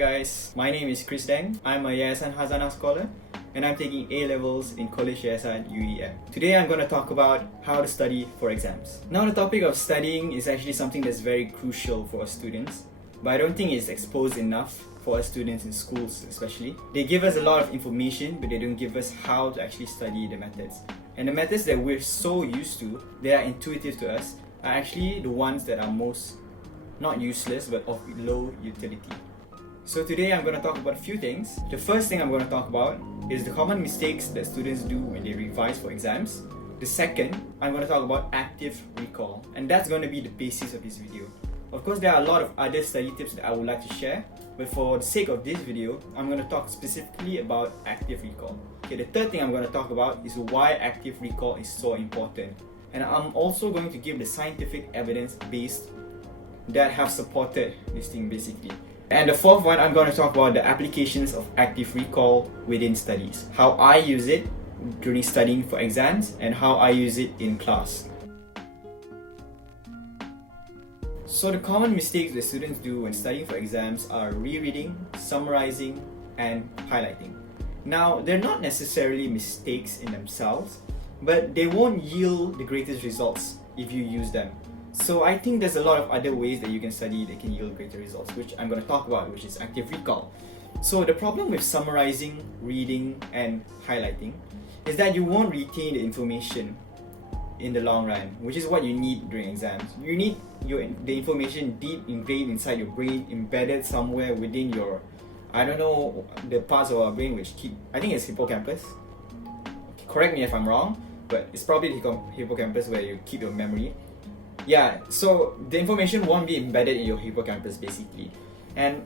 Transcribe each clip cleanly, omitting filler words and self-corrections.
guys, my name is Chris Deng. I'm a Yayasan Hazanah scholar and I'm taking A-levels in College Yayasan UEM. Today I'm going to talk about how to study for exams. Now the topic of studying is actually something that's very crucial for us students, but I don't think it's exposed enough for us students in schools especially. They give us a lot of information, but they don't give us how to actually study the methods. And the methods that we're so used to, they are intuitive to us, are actually the ones that are most not useless but of low utility. So today I'm going to talk about a few things. The first thing I'm going to talk about is the common mistakes that students do when they revise for exams. The second, I'm going to talk about active recall, and that's going to be the basis of this video. Of course, there are a lot of other study tips that I would like to share, but for the sake of this video, I'm going to talk specifically about active recall. Okay, the third thing I'm going to talk about is why active recall is so important. And I'm also going to give the scientific evidence based that have supported this thing basically. And the fourth one, I'm going to talk about the applications of active recall within studies. How I use it during studying for exams and how I use it in class. So the common mistakes that students do when studying for exams are rereading, summarizing, and highlighting. Now, they're not necessarily mistakes in themselves, but they won't yield the greatest results if you use them. So I think there's a lot of other ways that you can study that can yield greater results, which I'm going to talk about, which is active recall. So the problem with summarizing, reading, and highlighting is that you won't retain the information in the long run, which is what you need during exams. You need the information deep ingrained inside your brain, embedded somewhere within your, I don't know, the parts of our brain which keep, I think it's hippocampus. Correct me if I'm wrong, but it's probably the hippocampus where you keep your memory. Yeah, so the information won't be embedded in your hippocampus basically. And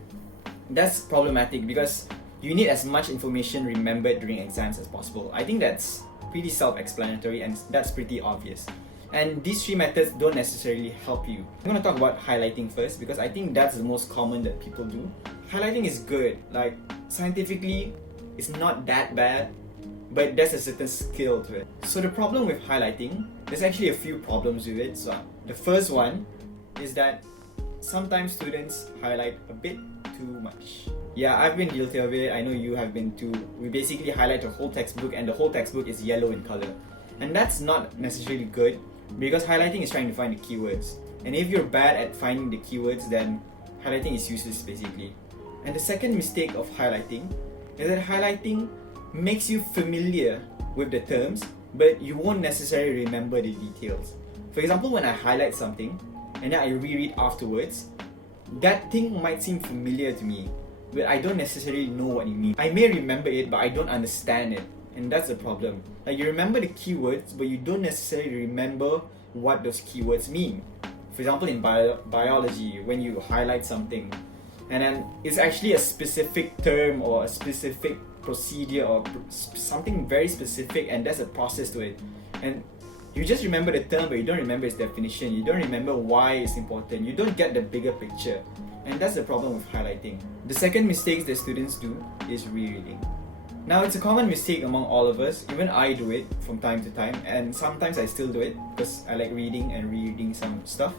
that's problematic because you need as much information remembered during exams as possible. I think that's pretty self-explanatory and that's pretty obvious. And these three methods don't necessarily help you. I'm going to talk about highlighting first because I think that's the most common that people do. Highlighting is good. Like, scientifically, it's not that bad, but there's a certain skill to it. So the problem with highlighting, there's actually a few problems with it. So the first one is that sometimes students highlight a bit too much. Yeah, I've been guilty of it. I know you have been too. We basically highlight a whole textbook and the whole textbook is yellow in color. And that's not necessarily good because highlighting is trying to find the keywords. And if you're bad at finding the keywords, then highlighting is useless basically. And the second mistake of highlighting is that highlighting makes you familiar with the terms, but you won't necessarily remember the details. For example, when I highlight something and then I reread afterwards, that thing might seem familiar to me, but I don't necessarily know what it means. I may remember it, but I don't understand it, and that's the problem. Like, you remember the keywords, but you don't necessarily remember what those keywords mean. For example, in biology, when you highlight something, and then it's actually a specific term or a specific procedure or something very specific, and there's a process to it. And you just remember the term, but you don't remember its definition. You don't remember why it's important. You don't get the bigger picture. And that's the problem with highlighting. The second mistake that students do is rereading. Now, it's a common mistake among all of us. Even I do it from time to time, and sometimes I still do it because I like reading and rereading some stuff.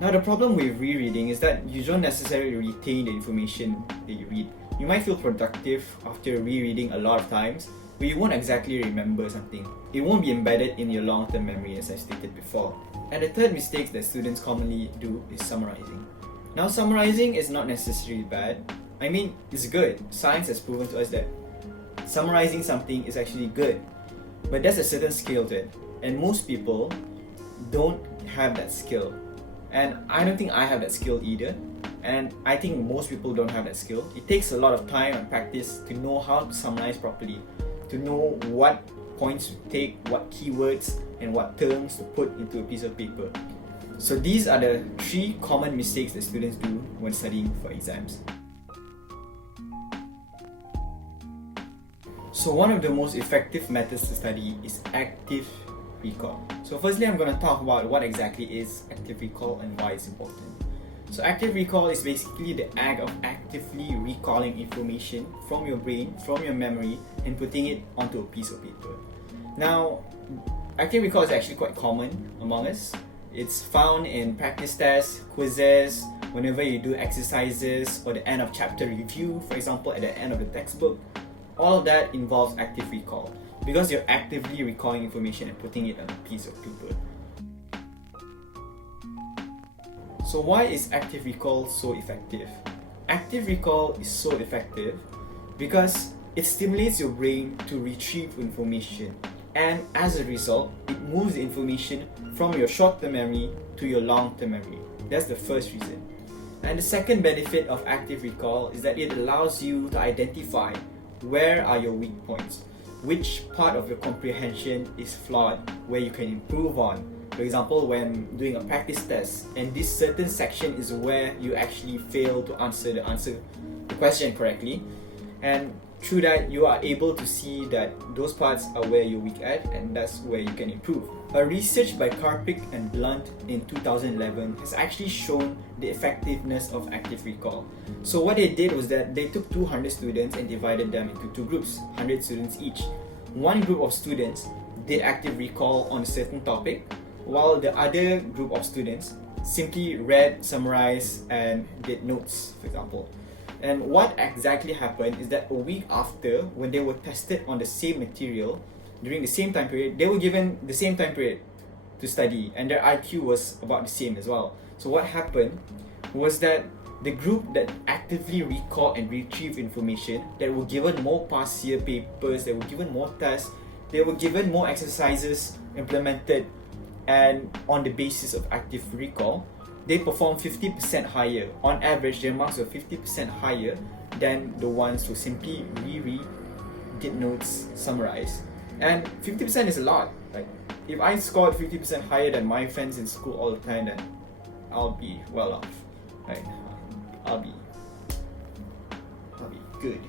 Now, the problem with rereading is that you don't necessarily retain the information that you read. You might feel productive after rereading a lot of times, but you won't exactly remember something. It won't be embedded in your long-term memory, as I stated before. And the third mistake that students commonly do is summarizing. Now, summarizing is not necessarily bad. I mean, it's good. Science has proven to us that summarizing something is actually good. But there's a certain skill to it. And most people don't have that skill. And I don't think I have that skill either. And I think most people don't have that skill. It takes a lot of time and practice to know how to summarize properly, to know what points to take, what keywords, and what terms to put into a piece of paper. So these are the three common mistakes that students do when studying for exams. So one of the most effective methods to study is active recall. So firstly, I'm going to talk about what exactly is active recall and why it's important. So active recall is basically the act of actively recalling information from your brain, from your memory, and putting it onto a piece of paper. Now, active recall is actually quite common among us. It's found in practice tests, quizzes, whenever you do exercises or the end of chapter review, for example, at the end of the textbook, all of that involves active recall because you're actively recalling information and putting it on a piece of paper. So why is active recall so effective? Active recall is so effective because it stimulates your brain to retrieve information, and as a result, it moves the information from your short-term memory to your long-term memory. That's the first reason. And the second benefit of active recall is that it allows you to identify where are your weak points, which part of your comprehension is flawed, where you can improve on. For example, when doing a practice test, and this certain section is where you actually fail to answer the question correctly, and through that you are able to see that those parts are where you're weak at, and that's where you can improve. A research by Karpik and Blunt in 2011 has actually shown the effectiveness of active recall. So what they did was that they took 200 students and divided them into two groups, 100 students each. One group of students did active recall on a certain topic, while the other group of students simply read, summarized, and did notes, for example. And what exactly happened is that a week after, when they were tested on the same material during the same time period, they were given the same time period to study, and their IQ was about the same as well. So what happened was that the group that actively recalled and retrieved information, that were given more past year papers, they were given more tests, they were given more exercises implemented, and on the basis of active recall, they performed 50% higher. On average, their marks were 50% higher than the ones who simply reread, did notes, summarize. And 50% is a lot. Like, if I scored 50% higher than my friends in school all the time, then I'll be well off. Right? I'll be good.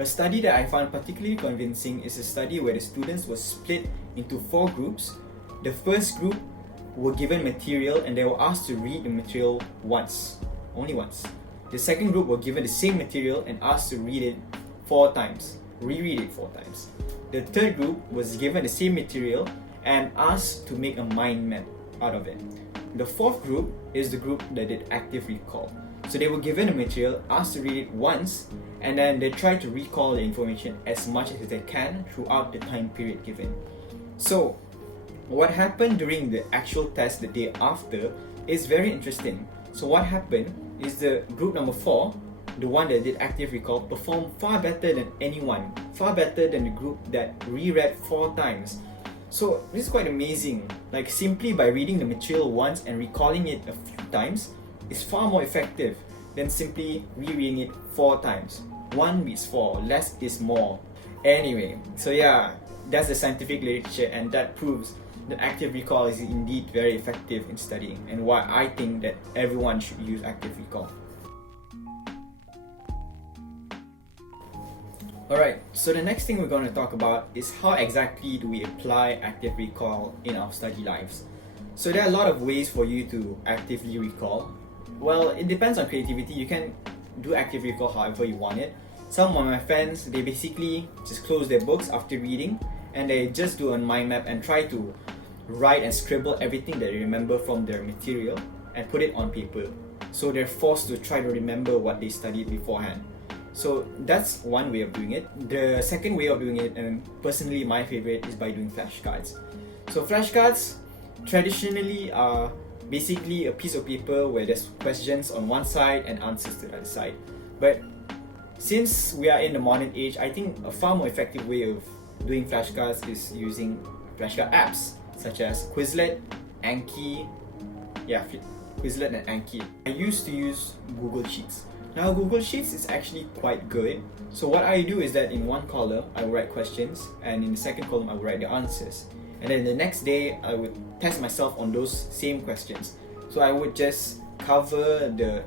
A study that I found particularly convincing is a study where the students were split into 4 groups. The first group were given material and they were asked to read the material once, only once. The second group were given the same material and asked to read it 4 times, reread it 4 times. The third group was given the same material and asked to make a mind map out of it. The fourth group is the group that did active recall. So they were given the material, asked to read it once, and then they tried to recall the information as much as they can throughout the time period given. So what happened during the actual test the day after is very interesting. So what happened is the group number 4, the one that did active recall, performed far better than anyone, far better than the group that reread 4 times. So this is quite amazing. Like, simply by reading the material once and recalling it a few times is far more effective than simply rereading it 4 times. 1 beats 4, less is more. Anyway, so yeah, that's the scientific literature, and that proves that active recall is indeed very effective in studying, and why I think that everyone should use active recall. Alright, so the next thing we're going to talk about is how exactly do we apply active recall in our study lives. So there are a lot of ways for you to actively recall. Well, it depends on creativity. You can do active recall however you want it. Some of my friends, they basically just close their books after reading and they just do a mind map and try to write and scribble everything that they remember from their material and put it on paper. So they're forced to try to remember what they studied beforehand. So that's one way of doing it. The second way of doing it, and personally my favorite, is by doing flashcards. So flashcards traditionally are basically a piece of paper where there's questions on one side and answers to the other side. But since we are in the modern age, I think a far more effective way of doing flashcards is using flashcard apps such as Quizlet, Anki, Quizlet and Anki. I used to use Google Sheets. Now Google Sheets is actually quite good. So what I do is that in one column I will write questions, and in the second column I will write the answers. And then the next day I would test myself on those same questions. So I would just cover the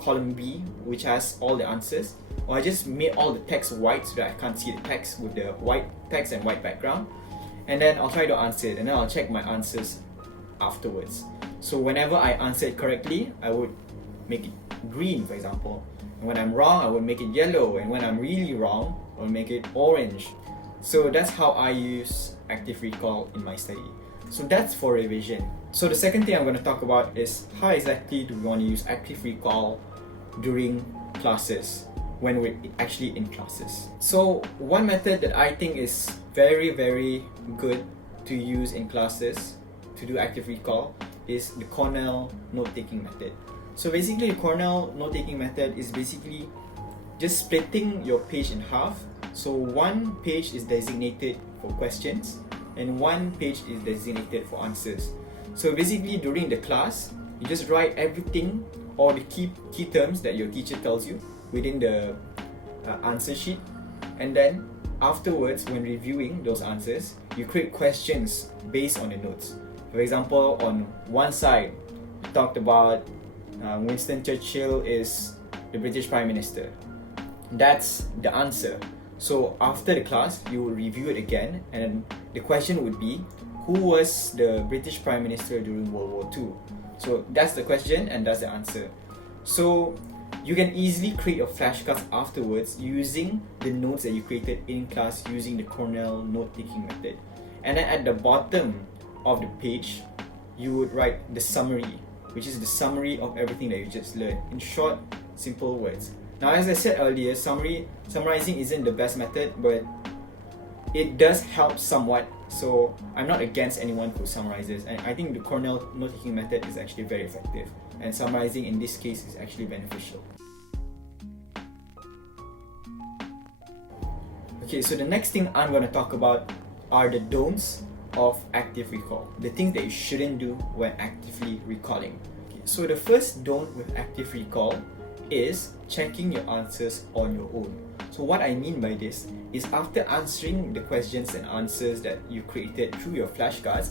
column B, which has all the answers, or I just made all the text white so that I can't see the text with the white text and white background. And then I'll try to answer it, and then I'll check my answers afterwards. So whenever I answer it correctly, I would make it green, for example. And when I'm wrong, I would make it yellow, and when I'm really wrong, I'll make it orange. So that's how I use active recall in my study. So that's for revision. So the second thing I'm going to talk about is how exactly do we want to use active recall during classes when we're actually in classes. So one method that I think is very, very good to use in classes to do active recall is the Cornell note-taking method. So basically the Cornell note-taking method is basically just splitting your page in half. So one page is designated for questions and one page is designated for answers. So basically during the class, you just write everything or the key terms that your teacher tells you within the answer sheet, and then afterwards when reviewing those answers, you create questions based on the notes. For example, on one side, we talked about Winston Churchill is the British Prime Minister. That's the answer. So after the class, you will review it again, and the question would be, who was the British Prime Minister during World War II? So that's the question and that's the answer. So you can easily create your flashcards afterwards using the notes that you created in class using the Cornell note-taking method. And then at the bottom of the page, you would write the summary, which is the summary of everything that you just learned in short, simple words. Now, as I said earlier, summarizing isn't the best method, but it does help somewhat. So I'm not against anyone who summarizes, and I think the Cornell note-taking method is actually very effective, and summarizing in this case is actually beneficial. Okay, so the next thing I'm going to talk about are the don'ts of active recall, the things that you shouldn't do when actively recalling. Okay, so the first don't with active recall is checking your answers on your own. So what I mean by this is after answering the questions and answers that you created through your flashcards,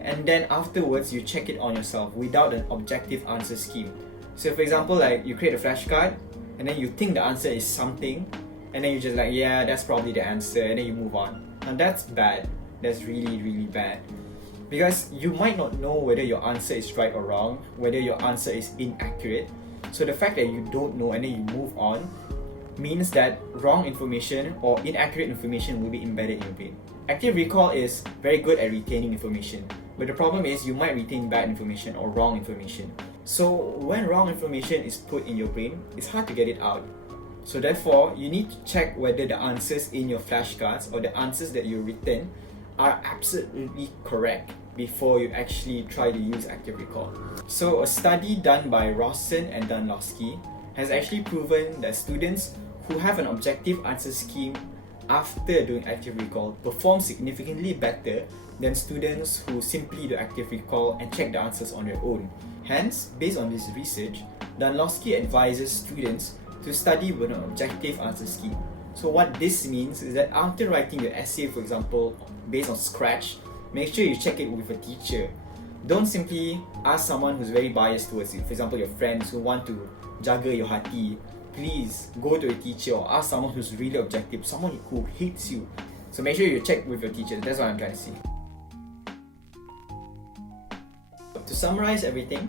and then afterwards you check it on yourself without an objective answer scheme. So for example, like you create a flashcard and then you think the answer is something, and then you just like, yeah, that's probably the answer, and then you move on. And that's bad. That's really, really bad. Because you might not know whether your answer is right or wrong, whether your answer is inaccurate. So the fact that you don't know and then you move on means that wrong information or inaccurate information will be embedded in your brain. Active recall is very good at retaining information, but the problem is you might retain bad information or wrong information. So when wrong information is put in your brain, it's hard to get it out. So therefore, you need to check whether the answers in your flashcards or the answers that you've written are absolutely correct before you actually try to use active recall. So a study done by Rawson and Dunlosky has actually proven that students who have an objective answer scheme after doing active recall perform significantly better than students who simply do active recall and check the answers on their own. Hence, based on this research, Dunlosky advises students to study with an objective answer scheme. So what this means is that after writing your essay, for example, based on Scratch, make sure you check it with a teacher. Don't simply ask someone who's very biased towards you. For example, your friends who want to jaga your hati. Please go to a teacher or ask someone who's really objective, someone who hates you. So make sure you check with your teacher. That's what I'm trying to say. To summarize everything,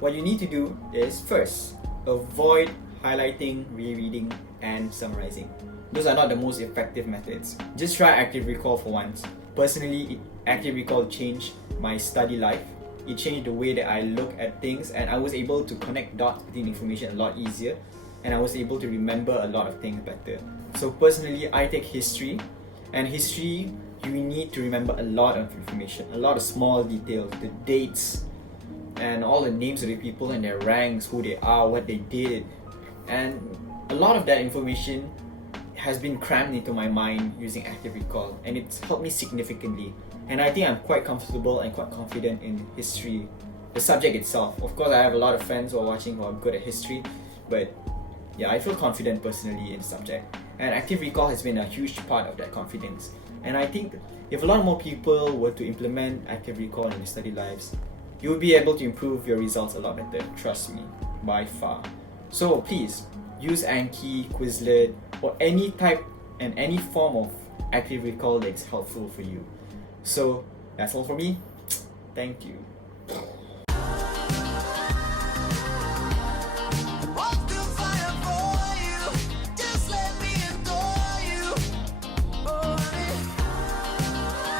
what you need to do is first, avoid highlighting, rereading, and summarizing. Those are not the most effective methods. Just try active recall for once. Personally, active recall changed my study life. It changed the way that I look at things, and I was able to connect dots between information a lot easier, and I was able to remember a lot of things better. So personally, I take history, and history, you need to remember a lot of information, a lot of small details, the dates, and all the names of the people and their ranks, who they are, what they did. And a lot of that information has been crammed into my mind using active recall, and it's helped me significantly. And I think I'm quite comfortable and quite confident in history, the subject itself. Of course, I have a lot of friends who are watching who are good at history, but yeah, I feel confident personally in the subject. And active recall has been a huge part of that confidence. And I think if a lot more people were to implement active recall in their study lives, you will be able to improve your results a lot better, trust me, by far. So please, use Anki, Quizlet, or any type and any form of active recall that's helpful for you. So that's all for me. Thank you.